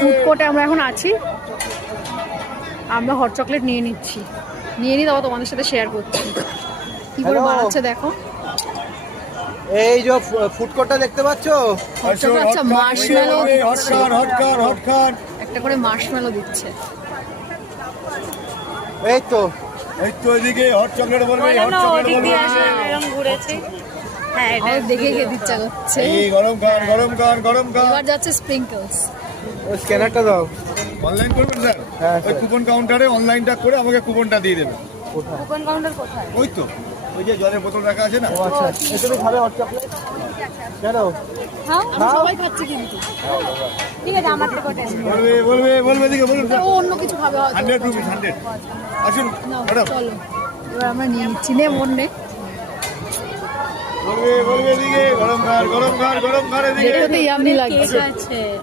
Food কোর্টে আমরা এখন আছি, আমরা হট চকলেট নিয়ে নিচ্ছি, নিয়ে নিই তারপর তোমাদের সাথে শেয়ার করছি কি করে বানাচ্ছে। দেখো এই যে ফুড কোর্টটা দেখতে পাচ্ছ, আচ্ছা মার্শমেলো একটা করে মার্শমেলো দিচ্ছে। এই তো এদিকে হট চকলেট বলবে, হট চকলেট বলবে। এরকম ঘুরেছি, হ্যাঁ এটা দেখে খেতে ইচ্ছা করছে। এই গরম খান, গরম খান, গরম খান। এবার যাচ্ছে স্প্রিংকলস। ওই স্ক্যানারটা দাও। অনলাইন করবেন স্যার? হ্যাঁ, ওই কুপন কাউন্টারে অনলাইনটা করে আমাকে কুপনটা দিয়ে দেবেন। কুপন কাউন্টার কোথায়? ওই তো, ওই যে জলের বোতল রাখা আছে না। ও আচ্ছা, এটা তো খাবে হট চকলেট কেন? হ্যাঁ আমরা সবাই খাচ্ছি কিন্তু। ঠিক আছে আমার থেকে ওটা বলবে বলবে বলবে, দিকে বলুন স্যার। ও অন্য কিছু খাবে হয়তো। 100 রুপিস 100। আসুন ম্যাডাম। চলো এবার আমরা নিয়ে নিচ্ছি, নে মন নে। বলবে বলবে, দিকে গরম খান, গরম খান, গরম খান। এদিকে দেখতে তো ইয়াম্মি লাগছে।